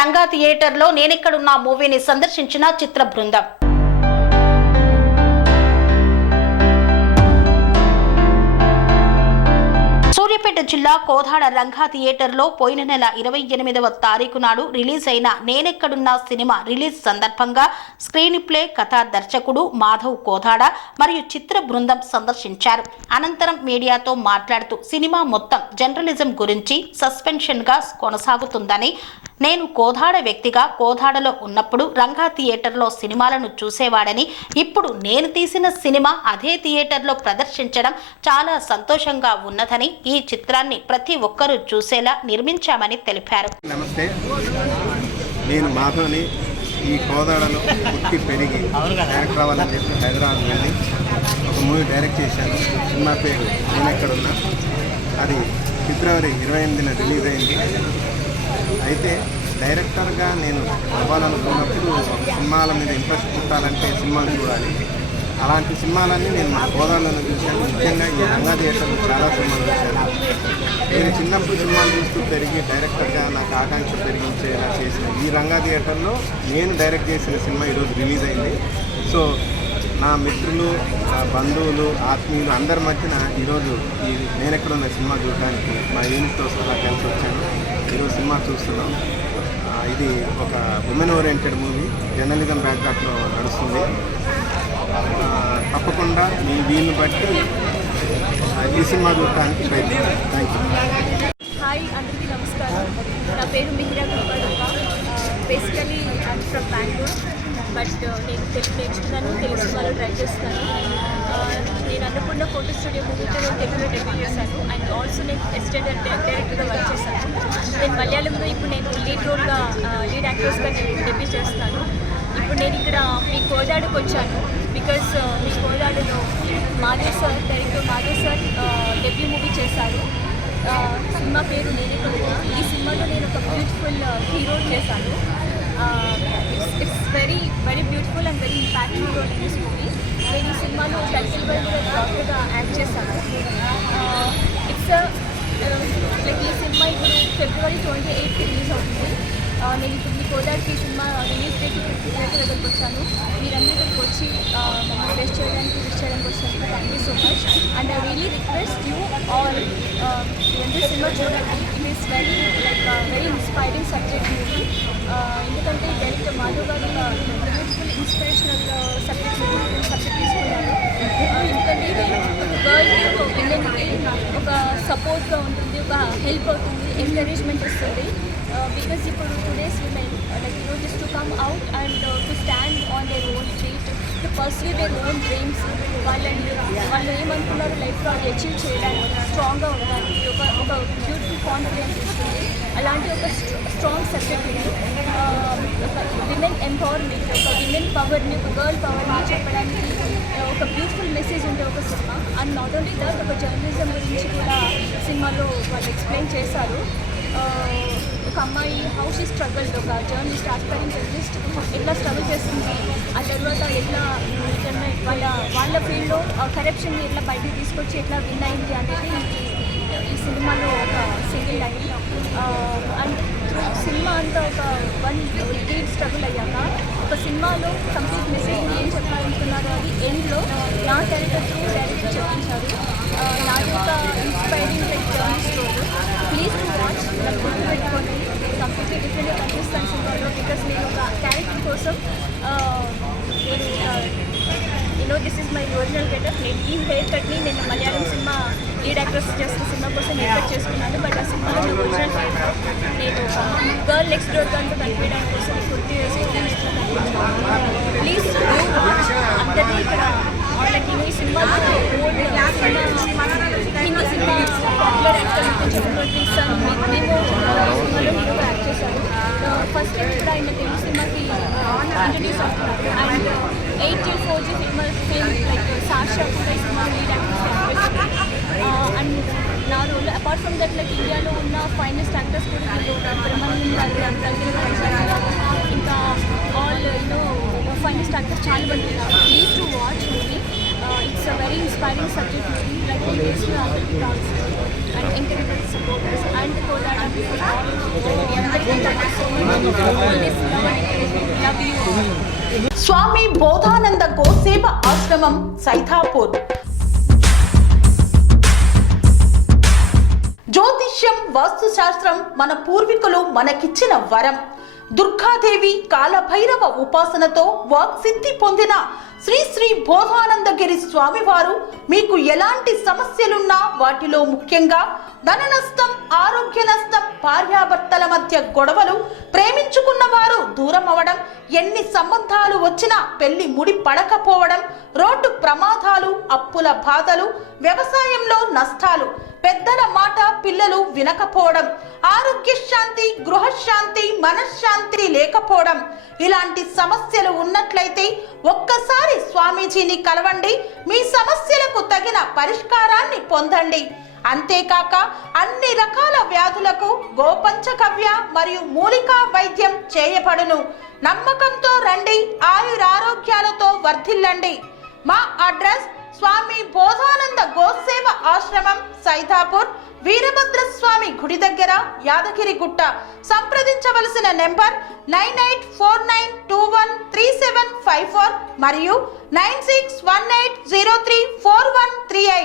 రంగా థియేటర్లో నేనెక్కడున్నా మూవీని సందర్శించిన చిత్ర బృందం. సూర్యాపేట జిల్లా కోదాడ రంగా థియేటర్లో పోయిన నెల 28వ తారీఖు నాడు రిలీజ్ అయిన నేనెక్కడున్నా సినిమా రిలీజ్ సందర్భంగా స్క్రీన్ ప్లే, కథా దర్శకుడు మాధవ్ కోదాడ మరియు చిత్ర బృందం సందర్శించారు. అనంతరం మీడియాతో మాట్లాడుతూ సినిమా మొత్తం జర్నలిజం గురించి సస్పెన్షన్ గా కొనసాగుతుందని, నేను కోదాడ వ్యక్తిగా కోదాడలో ఉన్నప్పుడు రంగా థియేటర్లో సినిమాలను చూసేవాడని, ఇప్పుడు నేను తీసిన సినిమా అదే థియేటర్లో ప్రదర్శించడం చాలా సంతోషంగా ఉన్నదని, ఈ చిత్రాన్ని ప్రతి ఒక్కరూ చూసేలా నిర్మించామని తెలిపారు. నమస్తే, నేను మాధవ్ని. ఈ కోదాడలో పుట్టి పెరిగి డైరెక్టర్ అవ్వాలని చెప్పి హైదరాబాద్ వెళ్ళి ఒక మూవీ డైరెక్ట్ చేశాను. సినిమా పేరు నేనెక్కడున్నా. అది ఫిబ్రవరి 28న రిలీజ్ అయింది. అయితే డైరెక్టర్గా నేను అవ్వాలనుకున్నప్పుడు సినిమాల మీద ఇంట్రెస్ట్ పుట్టాలంటే సినిమాలు చూడాలి. అలాంటి సినిమాలన్నీ నేను మా కోదాడలో చూశాను. ముఖ్యంగా ఈ రంగా థియేటర్లో చాలా సినిమాలు చూశాను. నేను చిన్నప్పుడు సినిమాలు చూస్తూ పెరిగి డైరెక్టర్గా నాకు ఆకాంక్ష పెరిగించేలా చేసిన ఈ రంగా థియేటర్లో నేను డైరెక్ట్ చేసిన సినిమా ఈరోజు రిలీజ్ అయింది. సో నా మిత్రులు, బంధువులు, ఆత్మీయులు అందరి మధ్యన ఈరోజు ఈ నేనెక్కడున్న సినిమా చూడడానికి మా యూనిట్తో సహా కలిసి వచ్చాను. ఈరోజు సినిమా చూస్తున్నాం. ఇది ఒక ఉమెన్ ఓరియంటెడ్ మూవీ, జర్నలిజం బ్యాక్డ్రాప్లో నడుస్తుంది. తప్పకుండా మీ వీలుని బట్టి ఈ సినిమా చూడటానికి ప్రయత్నిస్తాను. Thank you. హాయ్, అందరికీ నమస్కారం. నా పేరు Mihira Guppadappa. Basically I'm from Bengaluru, but నేను తెలుగు నేర్చుకున్నాను, తెలుగు సినిమాలో ట్రై చేస్తున్నాను. నేను అనుకున్న ఫోటో స్టూడియో మూవీతో నేను తెలుగులో డెబ్యూ చేశాను. అండ్ ఆల్సో నేను అసిస్టెంట్ డైరెక్టర్గా వర్క్ చేశాను. నేను మలయాళంలో ఇప్పుడు నేను లీడ్ యాక్ట్రెస్గా నేను డెబ్యూ చేస్తున్నాను. ఇప్పుడు నేను ఇక్కడ మీ కోదాడకు వచ్చాను బికాస్ మీ కోదాడలో Madhav sir, director Madhav sir debut movie చేశారు. సినిమా పేరు నేనెక్కడున్నా. ఈ సినిమాలో నేను ఒక బ్యూటిఫుల్ హీరో చేశాను. It's very very beautiful and very impactful role in this movie. నేను ఈ సినిమాలో పెన్సిల్వేనియా డాక్టర్గా యాక్ట్ చేశాను. ఇట్స్ లైక్ ఈ సినిమా ఇప్పుడు ఫిబ్రవరి 28th రిలీజ్ అవుతుంది. నేను ఇప్పుడు మీ కోదాడికి సినిమా రిలీజ్ డేట్ దగ్గరికి వచ్చాను. మీరందరూ ఇక్కడికి వచ్చి టెస్ట్ చేయడానికి విష్ చేయడానికి వచ్చినందుకు thank you so much. And I really request you all ఎందుకు సినిమా చూడండి. It is very very inspiring subject movie. ఎందుకంటే డైరెక్టర్ మాధవ్ గారు బ్యూటిఫుల్ ఇన్స్పిరేషనల్ సబ్జెక్ట్ తీసుకున్నారు. ఎందుకంటే ఇది గర్ల్కి, ఒక విమెన్కి ఒక సపోర్ట్గా ఉంటుంది, ఒక హెల్ప్ అవుతుంది, ఎంకరేజ్మెంట్ ఇస్తుంది. Because ఇప్పుడు today's women just to come out and to stand on their own feet, to pursue their own dreams. వాళ్ళు ఏమనుకున్నారు లైఫ్లో అది అచీవ్ చేయడానికి, స్ట్రాంగ్గా ఉండడానికి ఒక బ్యూటిఫుల్ కాన్ఫిడెన్స్ ఇస్తుంది. అలాంటి ఒక స్ట్రాంగ్ సబ్జెక్ట్ ఇది. ఒక విమెన్ ఎంపవర్మెంట్, ఒక విమెన్ పవర్ని, ఒక గర్ల్ పవర్ని చెప్పడానికి ఒక బ్యూటిఫుల్ మెసేజ్ ఉంటే ఒక cinema. And not only that, ఒక జర్నలిజం గురించి కూడా సినిమాలో వాళ్ళు ఎక్స్ప్లెయిన్ చేశారు. ఒక అమ్మాయి హౌ షీ స్ట్రగల్డ్, ఒక జర్నలిస్ట్, ఆస్పైరింగ్ జర్నలిస్ట్ ఎట్లా స్ట్రగుల్ చేస్తుంది, ఆ తర్వాత ఎట్లా వాళ్ళ ఫీల్డ్లో కరప్షన్ని ఎట్లా బయటికి తీసుకొచ్చి ఎట్లా విన్ అయింది అనేది ఈ సినిమాలో ఒక సింగిల్ లైన్. అండ్ సినిమా అంతా ఒక వన్ డీప్ స్ట్రగుల్ అయ్యాక ఒక సినిమాలో కంప్లీట్ మెసేజ్ ఏం చెప్పాలనుకున్నారో అది ఎండ్లో నా క్యారెక్టర్ త్రూ డైరెక్టర్ చెప్పించారు. నాది ఒక inspiring journalist role. Please to watch. నాకు గుర్తు పెట్టుకోండి, కంప్లీట్లీ డిఫరెంట్గా కనిపిస్తాను సినిమాలో. బికాస్ నేను ఒక క్యారెక్టర్ కోసం నేను this is my original getup. నేను ఈ హెయిర్ కట్ని నేను మలయాళం సినిమా లీడ్ యాక్ట్రెస్ చేసిన సినిమా కోసం హెయిర్ చేసుకున్నాను. బట్ ఆ సినిమాలో నా ఒరిజినల్ హెయిర్ నేను గర్ల్ నెక్స్ట్ డోర్ గన్తో కనిపించడానికి కోసం కుర్తి వేసుకుని ప్లీజ్ వాచ్. అందరినీ ఇక్కడ వాళ్ళకి ఈ సినిమాలో హిందీ సినిమా పాపులర్ యాక్టర్ చెప్పినటువంటి సన్ మేము సినిమాలో హీరోగా యాక్ట్ చేశారు. ఫస్ట్ టైం కూడా ఆయన తెలుగు సినిమాకి ఇంట్రడ్యూస్ అవుతున్నారు. And 8G4G film like Sasha కూడా ఈ సినిమా లీడ్ యాక్టర్స్ కనిపిస్తుంది. అండ్ నా role apart from that like ఇండియాలో ఉన్న ఫైనెస్ట్ యాక్టర్స్ కూడా బ్రహ్మానందం గారు, ఇంకా ఆల్ ఫైనెస్ట్ యాక్టర్స్ చాలా మంది ఉన్నారు. Please to watch movie. It's a very inspiring subject movie. Like ఈ డేస్లో అందరికీ కావాల్సింది and incredible supporters and Kodad all this love and encouragement. Love you all. స్వామి బోధానంద గోసేవ ఆశ్రమం సైథాపూర్. జ్యోతిష్యం, వాస్తుశాస్త్రం మన పూర్వీకులు మనకిచ్చిన వరం. దుర్గాదేవి, కాలభైరవ ఉపాసనతో వాక్సిద్ధి పొందిన శ్రీ శ్రీ బోధానందగిరి స్వామివారు మీకు ఎలాంటి సమస్యలున్నా, వాటిలో ముఖ్యంగా ధన నష్టం, ఆరోగ్య నష్టం, భార్యాభర్తల మధ్య గొడవలు, ప్రేమించుకున్న వారు దూరం అవడం, ఎన్ని సంబంధాలు వచ్చినా పెళ్లి ముడి పడకపోవడం, రోడ్డు ప్రమాదాలు, అప్పుల బాధలు, వ్యవసాయంలో నష్టాలు, పెద్దల మాట పిల్లలు వినకపోవడం, ఆరోగ్య శాంతి, గృహశాంతి, మనశ్శాంతి లేకపోవడం, ఇలాంటి సమస్యలు ఉన్నట్లయితే ఒక్కసారి స్వామీజీని కలవండి. మీ సమస్యలకు తగిన పరిష్కారాన్ని పొందండి. అంతేకాక అన్ని రకాల వ్యాధులకు గోపంచకవ్య మరియు మూలికా వైద్యం చేయబడును. నమ్మకంతో రండి, ఆయురారోగ్యాలతో వర్ధిల్లండి. మా అడ్రస్ స్వామి బోధానంద గోసేవ ఆశ్రమం సైథాపూర్, వీరభద్రస్వామి గుడి దగ్గర, యాదగిరిగుట్ట. సంప్రదించవలసిన నెంబర్ 9849213754 మరియు 9618034138.